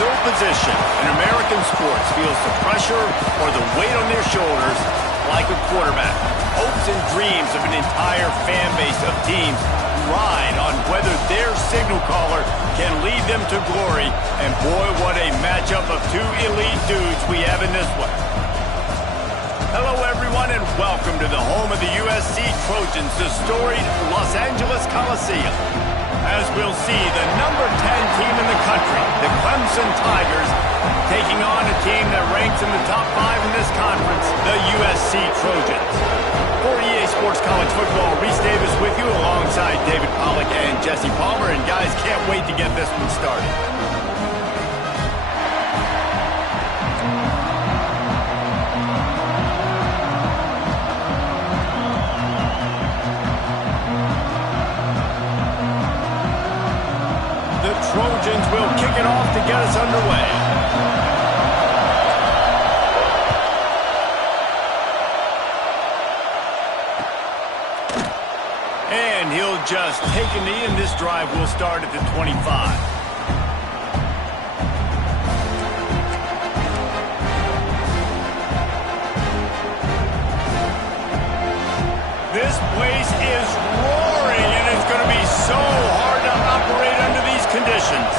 no position in American sports feels the pressure or the weight on their shoulders like a quarterback. Hopes and dreams of an entire fan base of teams ride on whether their signal caller can lead them to glory. And boy, what a matchup of two elite dudes we have in this one. Hello, everyone, and welcome to the home of the USC Trojans, the storied Los Angeles Coliseum. As we'll see, the number 10 team in the country, the Clemson Tigers, taking on a team that ranks in the top 5 in this conference, the USC Trojans. For EA Sports College Football, Reese Davis with you alongside David Pollack and Jesse Palmer. And guys, can't wait to get this one started. The Trojans will kick it off to get us underway. And he'll just take a knee, and this drive will start at the 25. This place is roaring, and it's going to be so hard to operate under these conditions.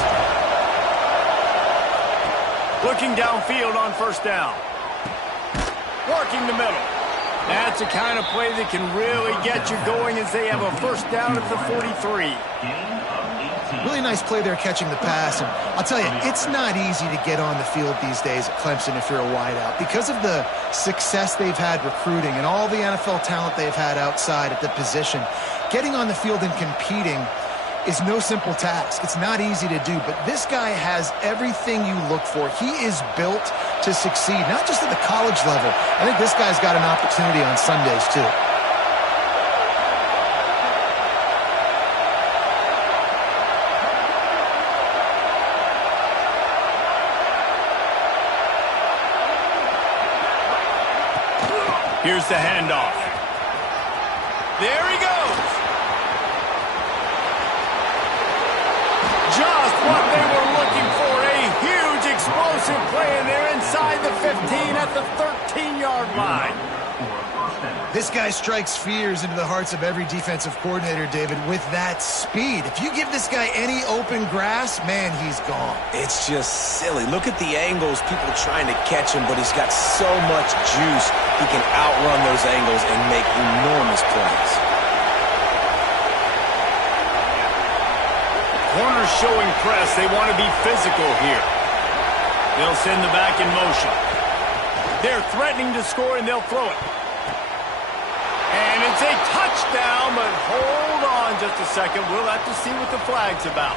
Looking downfield on first down. Working the middle. That's the kind of play that can really get you going as they have a first down at the 43. Really nice play there catching the pass. And I'll tell you, it's not easy to get on the field these days at Clemson if you're a wideout. Because of the success they've had recruiting and all the NFL talent they've had outside at the position, getting on the field and competing is no simple task. It's not easy to do, but this guy has everything you look for. He is built to succeed, not just at the college level. I think this guy's got an opportunity on Sundays, too. Here's the handoff. There he goes. Just what they were looking for, a huge explosive play, and they're inside the 15 at the 13-yard line. This guy strikes fears into the hearts of every defensive coordinator, David, with that speed. If you give this guy any open grass, man, he's gone. It's just silly. Look at the angles, people trying to catch him, but he's got so much juice. He can outrun those angles and make enormous plays. Corners showing press. They want to be physical here. They'll send the back in motion. They're threatening to score, and they'll throw it. And it's a touchdown, but hold on just a second. We'll have to see what the flag's about.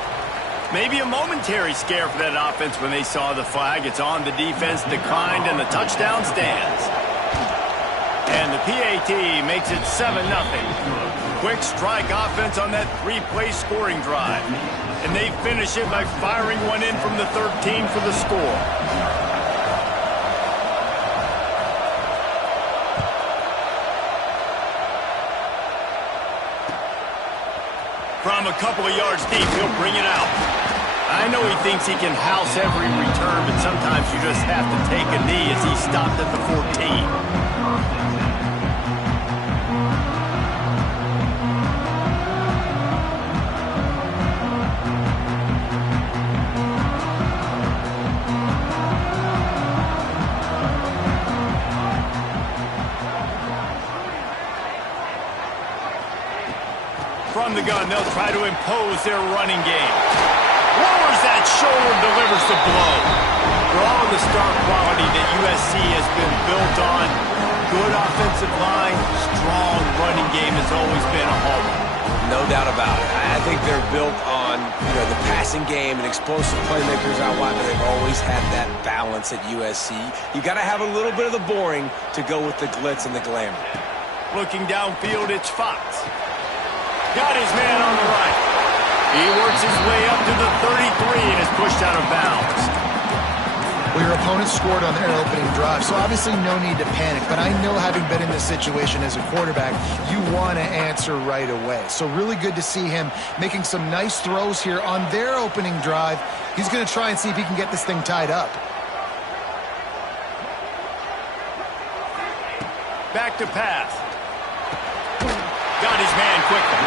Maybe a momentary scare for that offense when they saw the flag. It's on. The defense declined, and the touchdown stands. And the PAT makes it 7-0. Quick strike offense on that 3-play scoring drive. And they finish it by firing one in from the 13 for the score. From a couple of yards deep, he'll bring it out. I know he thinks he can house every return, but sometimes you just have to take a knee as he stopped at the 14. From the gun, they'll try to impose their running game. Lowers that shoulder, delivers the blow. For all of the star quality that USC has been built on, good offensive line, strong running game has always been a hallmark. No doubt about it. I think they're built on, the passing game and explosive playmakers out wide, but they've always had that balance at USC. You got to have a little bit of the boring to go with the glitz and the glamour. Looking downfield, it's Fox. Got his man on the right. He works his way up to the 33 and is pushed out of bounds. Well, your opponent scored on their opening drive, so obviously no need to panic. But I know, having been in this situation as a quarterback, you want to answer right away. So really good to see him making some nice throws here on their opening drive. He's going to try and see if he can get this thing tied up. Back to pass. Got his man quickly.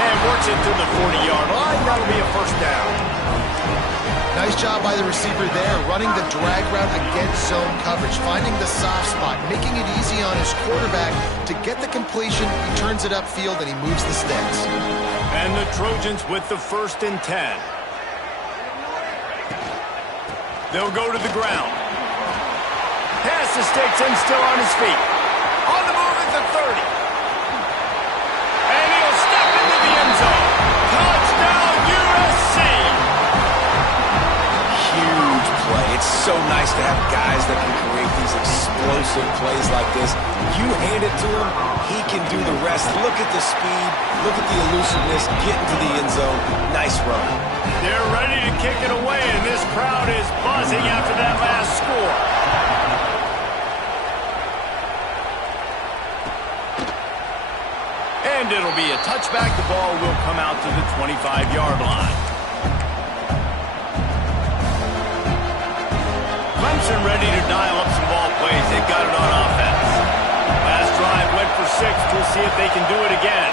And works it to the 40-yard line. That'll be a first down. Nice job by the receiver there, running the drag route against zone coverage, finding the soft spot, making it easy on his quarterback to get the completion. He turns it upfield, and he moves the sticks. And the Trojans with the 1st and 10. They'll go to the ground. Pass the sticks and still on his feet. On the move at the 30. And he'll step into the end zone. Touchdown, USC! Huge play. It's so nice to have guys that can create these explosive plays like this. You hand it to him, he can do the rest. Look at the speed. Look at the elusiveness. Get into the end zone. Nice run. They're ready to kick it away, and this crowd is buzzing after that last score. And it'll be a touchback. The ball will come out to the 25-yard line. Clemson ready to dial up some ball plays. They've got it on offense. Last drive went for 6. We'll see if they can do it again.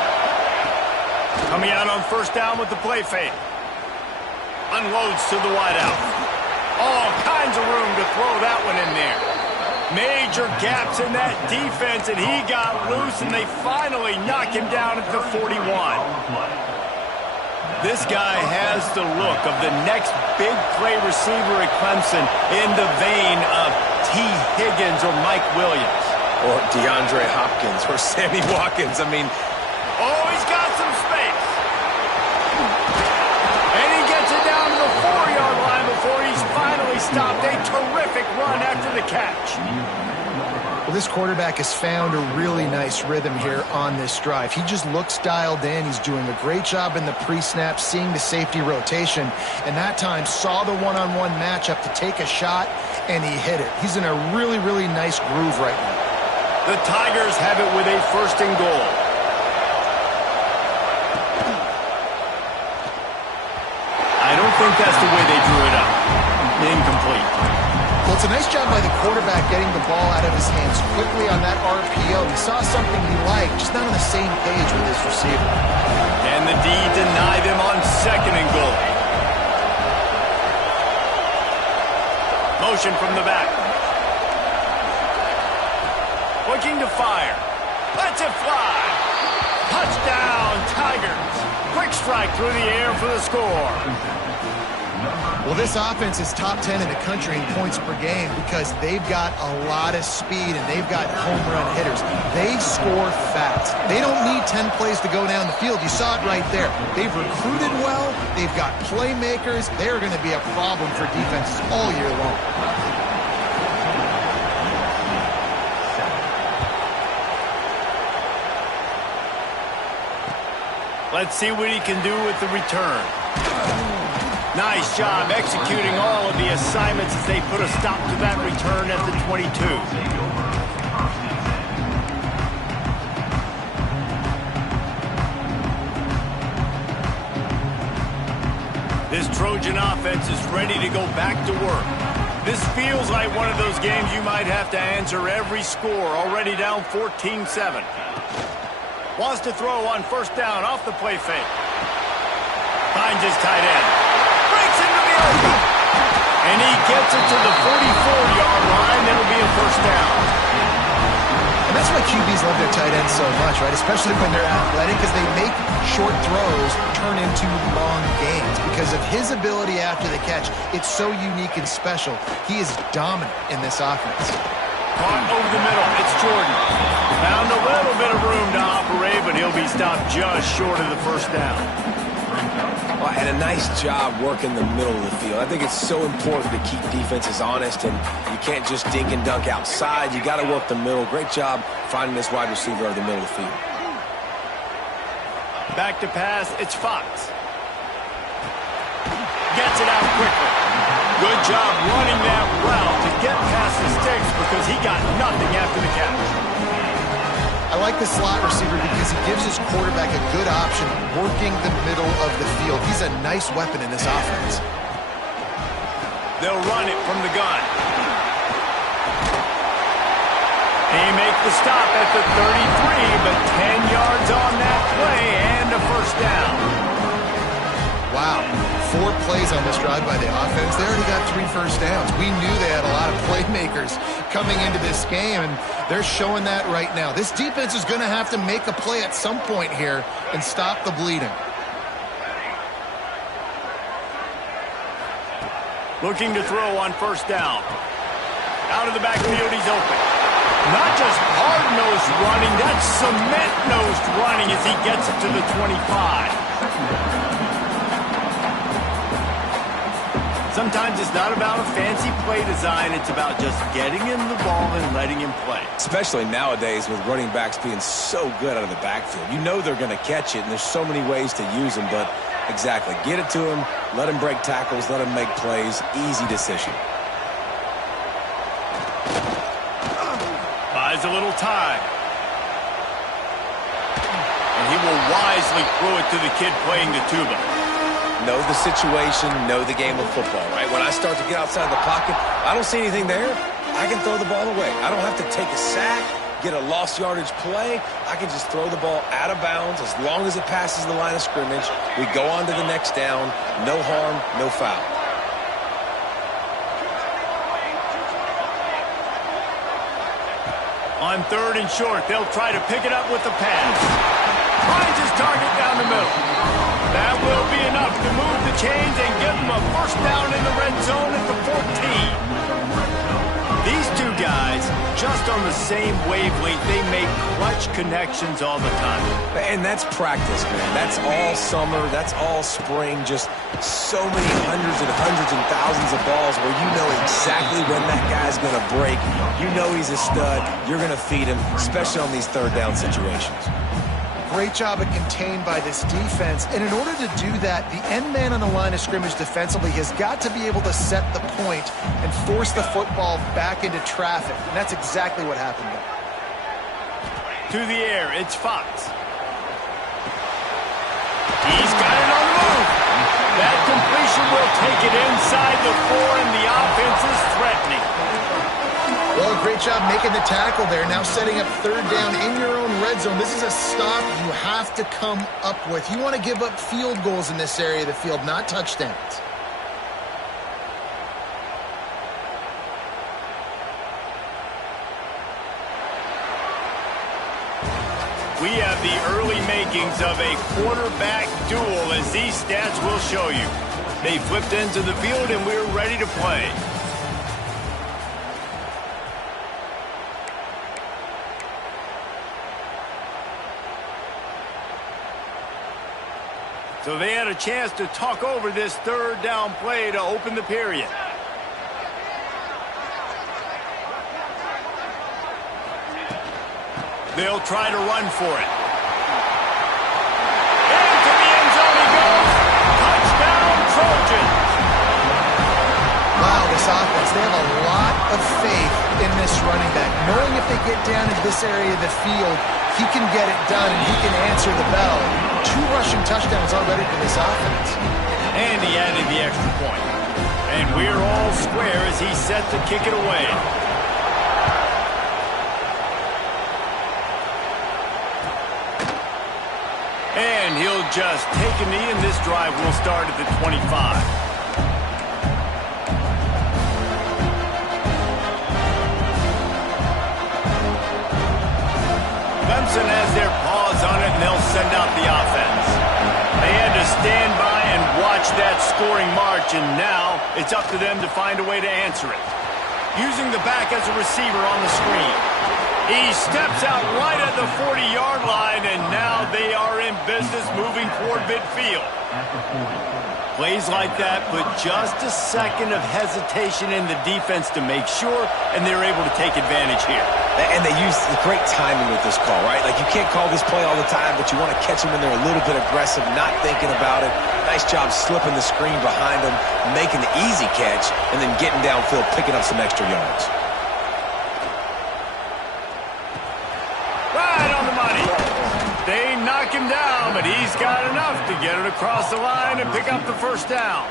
Coming out on 1st down with the play fake. Unloads to the wideout. All kinds of room to throw that one in there. Major gaps in that defense, and he got loose, and they finally knock him down at the 41. This guy has the look of the next big play receiver at Clemson, in the vein of T. Higgins or Mike Williams. Or DeAndre Hopkins or Sammy Watkins. I mean, oh, he's got some space. And he gets it down to the 4-yard line before he's finally stopped. A terrific run after the catch. Well, this quarterback has found a really nice rhythm here on this drive. He just looks dialed in. He's doing a great job in the pre-snap, seeing the safety rotation, and that time saw the one-on-one matchup to take a shot, and he hit it. He's in a really, really nice groove right now. The Tigers have it with a 1st and goal. I don't think that's the way they drew it up. Incomplete. Well, it's a nice job by the quarterback getting the ball out of his hands quickly on that RPO. He saw something he liked, just not on the same page with his receiver. And the D denied him on 2nd and goal. Motion from the back. Looking to fire. Lets it fly. Touchdown, Tigers. Quick strike through the air for the score. Well, this offense is top 10 in the country in points per game because they've got a lot of speed and they've got home run hitters. They score fast. They don't need 10 plays to go down the field. You saw it right there. They've recruited well. They've got playmakers. They're going to be a problem for defenses all year long. Let's see what he can do with the return. Nice job executing all of the assignments as they put a stop to that return at the 22. This Trojan offense is ready to go back to work. This feels like one of those games you might have to answer every score, already down 14-7. Wants to throw on 1st down off the play fake. Finds his tight end. Breaks into the open. And he gets it to the 44-yard line. That'll be a 1st down. And that's why QBs love their tight ends so much, right? Especially when they're athletic, because they make short throws turn into long gains. Because of his ability after the catch, it's so unique and special. He is dominant in this offense. Caught over the middle. It's Jordan. Found a little bit of room to operate, but he'll be stopped just short of the 1st down. Well, and a nice job working the middle of the field. I think it's so important to keep defenses honest, and you can't just dink and dunk outside. You got to work the middle. Great job finding this wide receiver over the middle of the field. Back to pass. It's Fox. Gets it out quickly. Good job running that route to get past the sticks because he got nothing after the catch. I like the slot receiver because he gives his quarterback a good option working the middle of the field. He's a nice weapon in this offense. They'll run it from the gun. They make the stop at the 33, but 10 yards on that play and a first down. Wow, 4 plays on this drive by the offense. They already got 3 first downs. We knew they had a lot of playmakers coming into this game, and they're showing that right now. This defense is going to have to make a play at some point here and stop the bleeding. Looking to throw on first down. Out of the backfield, he's open. Not just hard-nosed running, that's cement-nosed running as he gets it to the 25. Sometimes it's not about a fancy play design. It's about just getting him the ball and letting him play. Especially nowadays with running backs being so good out of the backfield. You know they're going to catch it, and there's so many ways to use them, but exactly. Get it to him, let him break tackles, let him make plays. Easy decision. Buys a little time. And he will wisely throw it to the kid playing the tuba. Know the situation, know the game of football, right? When I start to get outside the pocket, I don't see anything there, I can throw the ball away. I don't have to take a sack, get a lost yardage play. I can just throw the ball out of bounds as long as it passes the line of scrimmage. We go on to the next down. No harm, no foul. On 3rd and short, they'll try to pick it up with the pass. Finds his target down the middle. That will be enough to move the chains and give them a first down in the red zone at the 14. These two guys, just on the same wavelength, they make clutch connections all the time. And that's practice, man. That's all summer. That's all spring. Just so many hundreds and thousands of balls where you know exactly when that guy's going to break. You know he's a stud. You're going to feed him, especially on these 3rd down situations. Great job of contained by this defense. And in order to do that, the end man on the line of scrimmage defensively has got to be able to set the point and force the football back into traffic. And that's exactly what happened there. To the air, it's Fox. He's got it on the move. That completion will take it inside the 4, and the offense is threatening. Well, great job making the tackle there. Now setting up 3rd down in your own red zone. This is a stop you have to come up with. You want to give up field goals in this area of the field, not touchdowns. We have the early makings of a quarterback duel, as these stats will show you. They flipped into the field, and we're ready to play. So they had a chance to talk over this 3rd down play to open the period. They'll try to run for it. Into the end zone he goes. Touchdown, Trojans. Wow, this offense, they have a lot of faith in this running back. Knowing if they get down into this area of the field, he can get it done and he can answer the bell. 2 rushing touchdowns already for this offense. And he added the extra point. And we're all square as he's set to kick it away. And he'll just take a knee, and this drive will start at the 25. Clemson has their paws on it, and they'll send out the offense. They had to stand by and watch that scoring march, and now it's up to them to find a way to answer it. Using the back as a receiver on the screen. He steps out right at the 40-yard line, and now they are in business moving toward midfield. Plays like that put just a second of hesitation in the defense to make sure, and they're able to take advantage here. And they use great timing with this call, right? Like, you can't call this play all the time, but you want to catch them when they're a little bit aggressive, not thinking about it. Nice job slipping the screen behind them, making the easy catch, and then getting downfield, picking up some extra yards. Right on the money. They knock him down, but he's got enough to get it across the line and pick up the first down.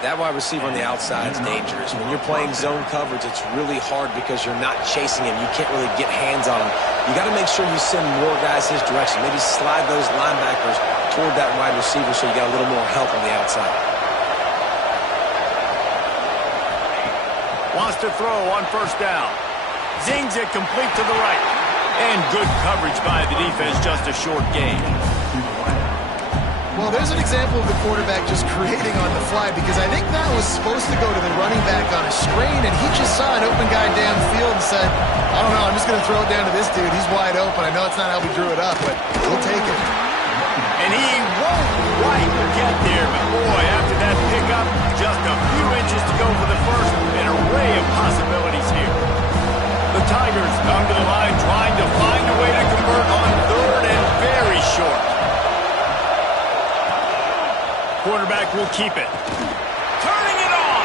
That wide receiver on the outside is dangerous. When you're playing zone coverage, it's really hard because you're not chasing him. You can't really get hands on him. You got to make sure you send more guys his direction. Maybe slide those linebackers toward that wide receiver so you got a little more help on the outside. Wants to throw on first down. Zings it complete to the right. And good coverage by the defense, just a short gain. Well, there's an example of the quarterback just creating on the fly, because I think that was supposed to go to the running back on a screen, and he just saw an open guy downfield and said, I don't know, I'm just going to throw it down to this dude. He's wide open. I know it's not how we drew it up, but we'll take it. And he won't quite get there, but boy, after that pickup, just a few inches to go for the first. An array of possibilities here. The Tigers come to the line trying to find a way to convert on third and very short. Quarterback will keep it. Turning it on.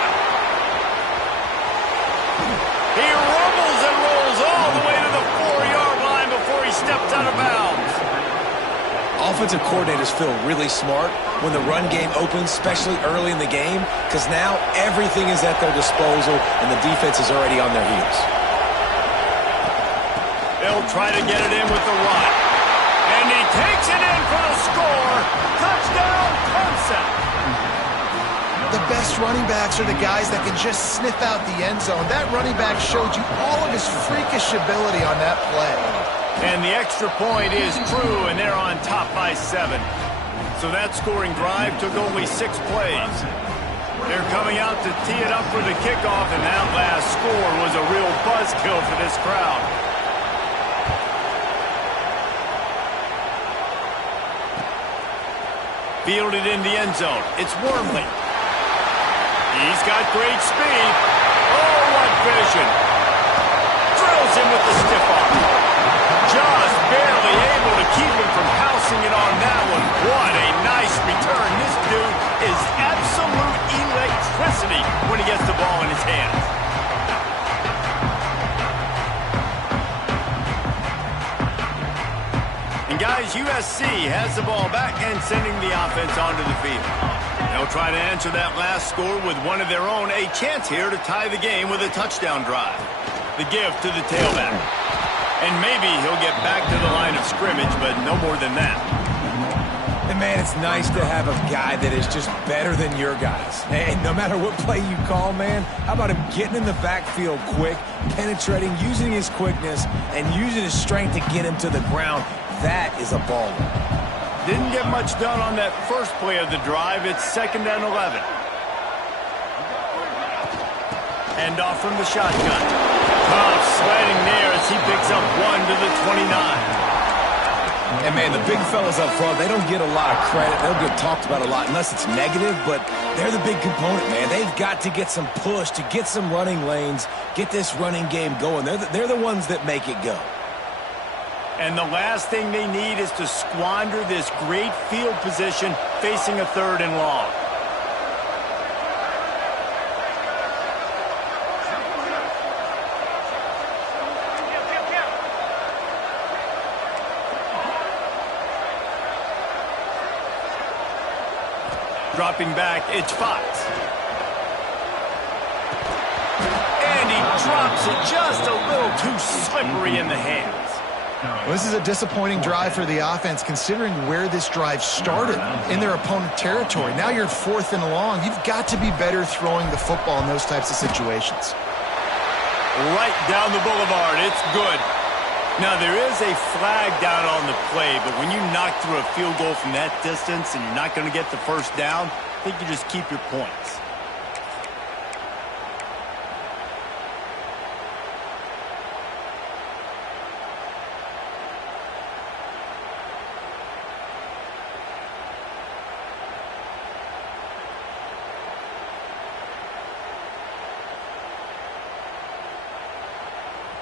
He rumbles and rolls all the way to the 4-yard line before he steps out of bounds. Offensive coordinators feel really smart when the run game opens, especially early in the game, because now everything is at their disposal and the defense is already on their heels. They'll try to get it in with the run. And he takes it in for the score. Touchdown, Clemson. The best running backs are the guys that can just sniff out the end zone. That running back showed you all of his freakish ability on that play. And the extra point is true, and they're on top by 7. So that scoring drive took only 6 plays. They're coming out to tee it up for the kickoff, and that last score was a real buzzkill for this crowd. Fielded in the end zone. It's Wormley. He's got great speed. Oh, what vision. Drills him with the stiff arm. Just barely able to keep him from housing it on that one. What a nice return. This dude is absolute electricity when he gets the ball in his hands. And guys, USC has the ball back and sending the offense onto the field. They'll try to answer that last score with one of their own. A chance here to tie the game with a touchdown drive. The give to the tailback. And maybe he'll get back to the line of scrimmage, but no more than that. And man, it's nice to have a guy that is just better than your guys. And no matter what play you call, man, how about him getting in the backfield quick, penetrating, using his quickness, and using his strength to get him to the ground. That is a baller. Didn't get much done on that first play of the drive. It's 2nd and 11. Hand off from the shotgun. Tough sledding there as he picks up 1 to the 29. And, man, the big fellas up front, they don't get a lot of credit. They don't get talked about a lot unless it's negative, but they're the big component, man. They've got to get some push, to get some running lanes, get this running game going. They're the ones that make it go. And the last thing they need is to squander this great field position facing a 3rd and long. Dropping back, it's Fox. And he drops it just a little too slippery in the hands. Well, this is a disappointing drive for the offense, considering where this drive started in their opponent territory. Now you're 4th and long. You've got to be better throwing the football in those types of situations. Right down the boulevard. It's good. Now, there is a flag down on the play, but when you knock through a field goal from that distance and you're not going to get the first down, I think you just keep your points.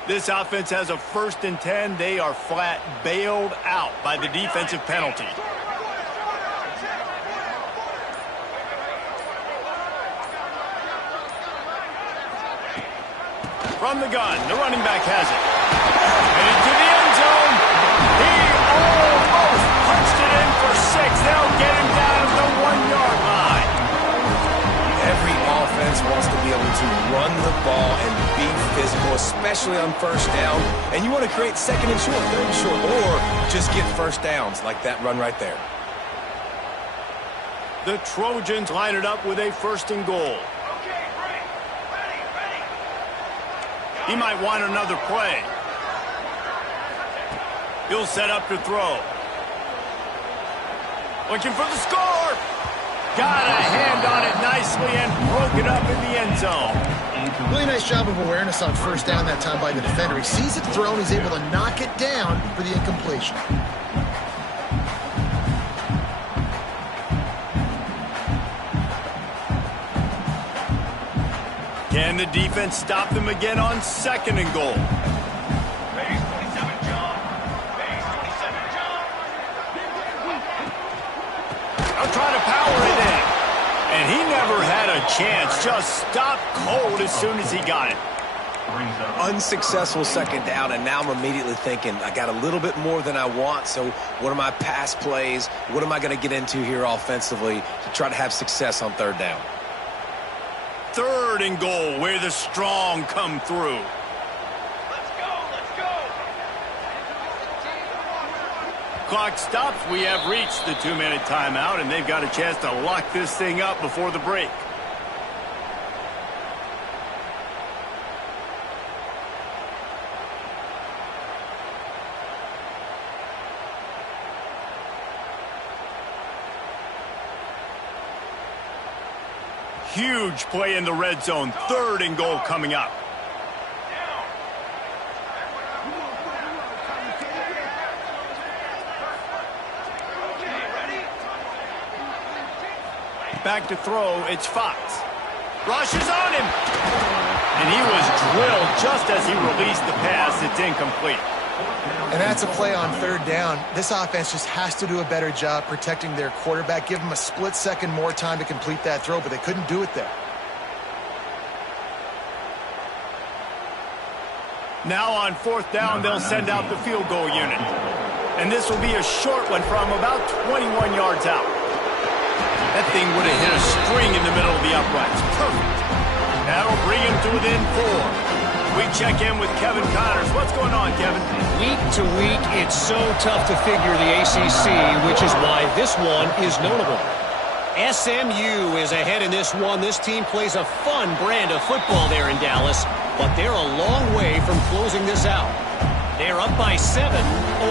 This offense has a 1st and 10. They are flat bailed out by the defensive penalty. From the gun, the running back has it. And into the end zone. He almost punched it in for 6. They'll get him down at the 1-yard line. Every offense wants to be able to run the ball and be physical, especially on 1st down. And you want to create 2nd and short, 3rd and short, or just get 1st downs like that run right there. The Trojans line it up with a 1st and goal. He might want another play. He'll set up to throw. Looking for the score. Got a hand on it nicely and broke it up in the end zone. Really nice job of awareness on 1st down that time by the defender. He sees it thrown. He's able to knock it down for the incompletion. Can the defense stop them again on 2nd and goal? I'll try to power it in. And he never had a chance. Just stopped cold as soon as he got it. Unsuccessful 2nd down, and now I'm immediately thinking, I got a little bit more than I want, so what are my pass plays? What am I going to get into here offensively to try to have success on 3rd down? 3rd and goal, where the strong come through. Let's go. Clock stops. We have reached the 2-minute timeout, and they've got a chance to lock this thing up before the break. Huge play in the red zone. 3rd and goal coming up. Back to throw. It's Fox. Rushes on him. And he was drilled just as he released the pass. It's incomplete. And that's a play on 3rd down. This offense just has to do a better job protecting their quarterback. Give him a split second more time to complete that throw, but they couldn't do it there. Now on 4th down, they'll send out the field goal unit. And this will be a short one from about 21 yards out. That thing would have hit a string in the middle of the uprights. Perfect. That'll bring him to within 4. We check in with Kevin Connors. What's going on, Kevin? Week to week, it's so tough to figure the ACC, which is why this one is notable. SMU is ahead in this one. This team plays a fun brand of football there in Dallas, but they're a long way from closing this out. They're up by 7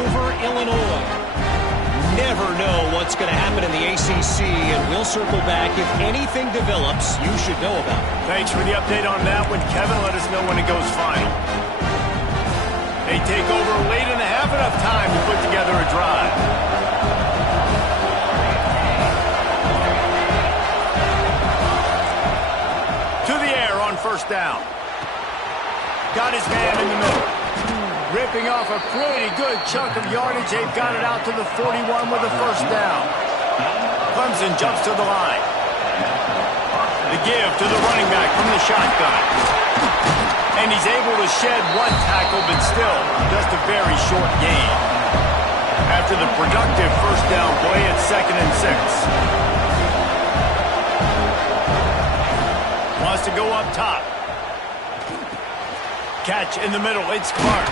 over Illinois. Never know what's going to happen in the ACC, and we'll circle back if anything develops you should know about it. Thanks for the update on that one, Kevin. Let us know when it goes final. They take over late in the half, enough time to put together a drive. To the air on 1st down. Got his man in the middle. Ripping off a pretty good chunk of yardage. They've got it out to the 41 with a 1st down. Clemson jumps to the line. The give to the running back from the shotgun. And he's able to shed 1 tackle, but still just a very short gain. After the productive 1st down play, it's 2nd and 6. Wants to go up top. Catch in the middle. It's Clark.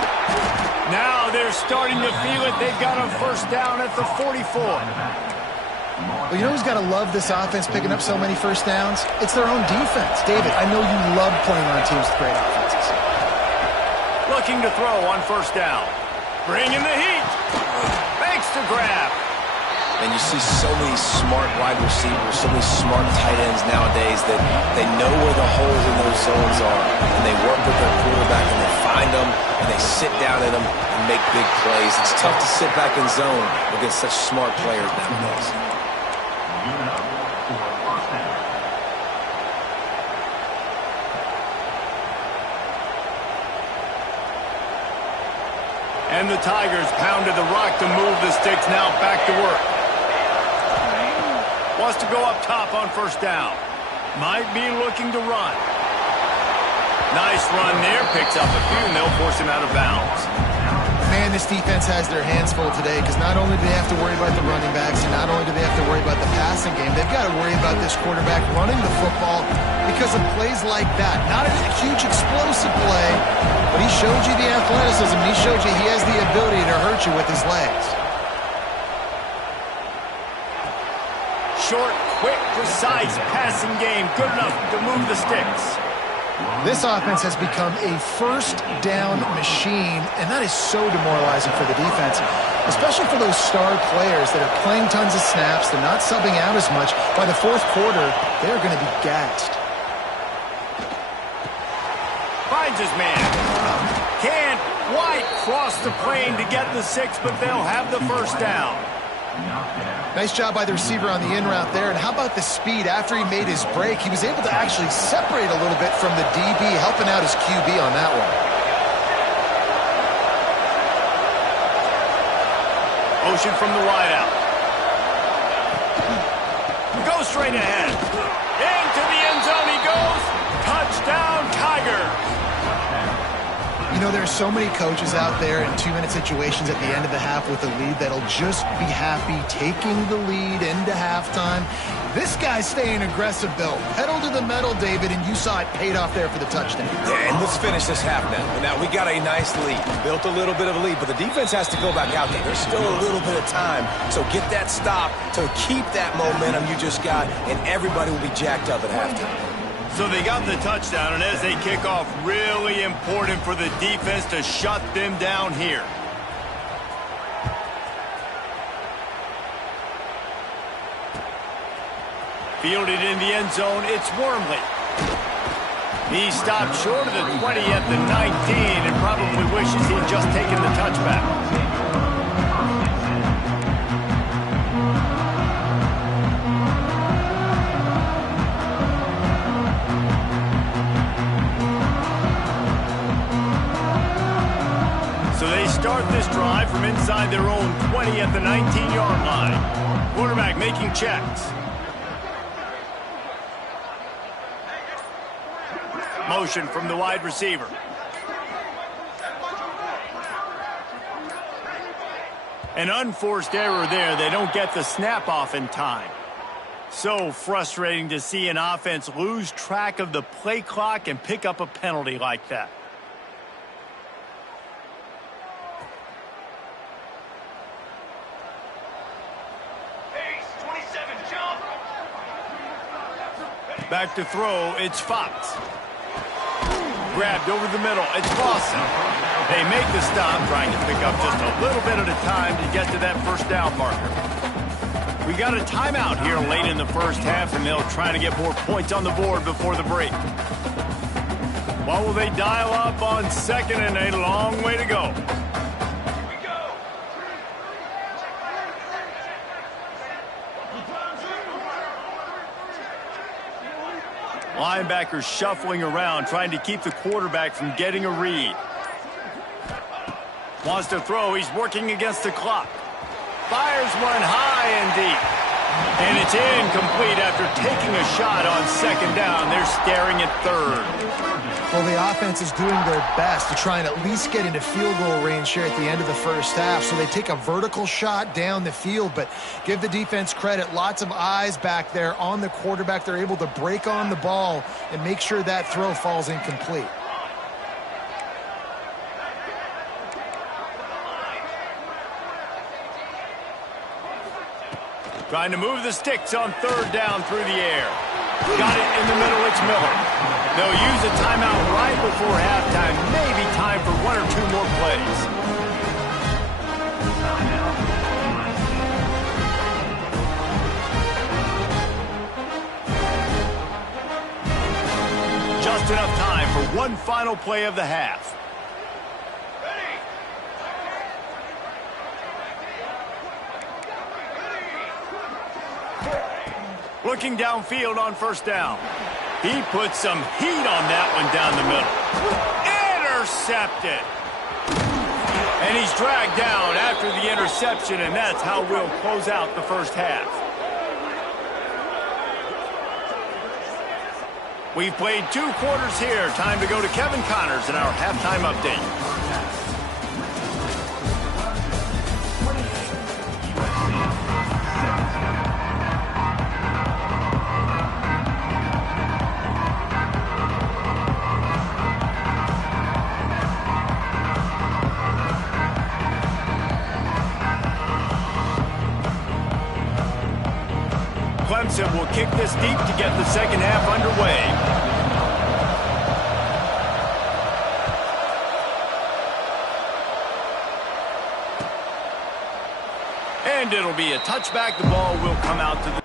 Now they're starting to feel it. They've got a 1st down at the 44. Well, you know who's got to love this offense picking up so many 1st downs? It's their own defense. David, I know you love playing on teams with great offenses. Looking to throw on 1st down. Bringing the heat. Makes the grab. And you see so many smart wide receivers, so many smart tight ends nowadays that they know where the holes in those zones are, and they work with their quarterback, and they find them, and they sit down in them and make big plays. It's tough to sit back in zone against such smart players nowadays. And the Tigers pounded the rock to move the sticks. Now back to work. Wants to go up top on first down. Might be looking to run. Nice run there. Picks up a few, and they'll force him out of bounds. Man, this defense has their hands full today because not only do they have to worry about the running backs and not only do they have to worry about the passing game, they've got to worry about this quarterback running the football because of plays like that. Not a huge explosive play, but he showed you the athleticism. He showed you he has the ability to hurt you with his legs. Short, quick, precise passing game. Good enough to move the sticks. This offense has become a first down machine, and that is so demoralizing for the defense, especially for those star players that are playing tons of snaps. They're not subbing out as much. By the fourth quarter, they're going to be gassed. Finds his man. Can't quite cross the plane to get the 6, but they'll have the first down. Nice job by the receiver on the in route there. And how about the speed? After he made his break, he was able to actually separate a little bit from the DB, helping out his QB on that one. Motion from the wideout. Goes straight ahead. Into the end zone he goes. Touchdown, Tigers. You know, there's so many coaches out there in 2-minute situations at the end of the half with a lead that'll just be happy taking the lead into halftime. This guy's staying aggressive, though. Pedal to the metal, David, and you saw it paid off there for the touchdown. Yeah, and let's finish this half now. Now, we got a nice lead. Built a little bit of a lead, but the defense has to go back out there. There's still a little bit of time. So get that stop to keep that momentum you just got, and everybody will be jacked up at halftime. So they got the touchdown, and as they kick off, really important for the defense to shut them down here. Fielded in the end zone, it's Wormley. He stopped short of the 20 at the 19 and probably wishes he'd just taken the touchback. So they start this drive from inside their own 20 at the 19-yard line. Quarterback making checks. Motion from the wide receiver. An unforced error there. They don't get the snap off in time. So frustrating to see an offense lose track of the play clock and pick up a penalty like that. Back to throw, it's Fox. Grabbed over the middle, it's Lawson. They make the stop, trying to pick up just a little bit at a time to get to that first down marker. We got a timeout here late in the first half, and they'll try to get more points on the board before the break. What will they dial up on second and a long way to go? Linebackers shuffling around, trying to keep the quarterback from getting a read. Wants to throw. He's working against the clock. Fires one high and deep. And it's incomplete after taking a shot on second down. They're staring at third. Well, the offense is doing their best to try and at least get into field goal range here at the end of the first half. So they take a vertical shot down the field, but give the defense credit. Lots of eyes back there on the quarterback. They're able to break on the ball and make sure that throw falls incomplete. Trying to move the sticks on third down through the air. Got it in the middle, it's Miller. They'll use a timeout right before halftime. Maybe time for one or two more plays. Just enough time for one final play of the half. Looking downfield on first down. He put some heat on that one down the middle. Intercepted. And he's dragged down after the interception, and that's how we'll close out the first half. We've played 2 quarters here. Time to go to Kevin Connors in our halftime update. Clemson will kick this deep to get the second half underway. And it'll be a touchback. The ball will come out to the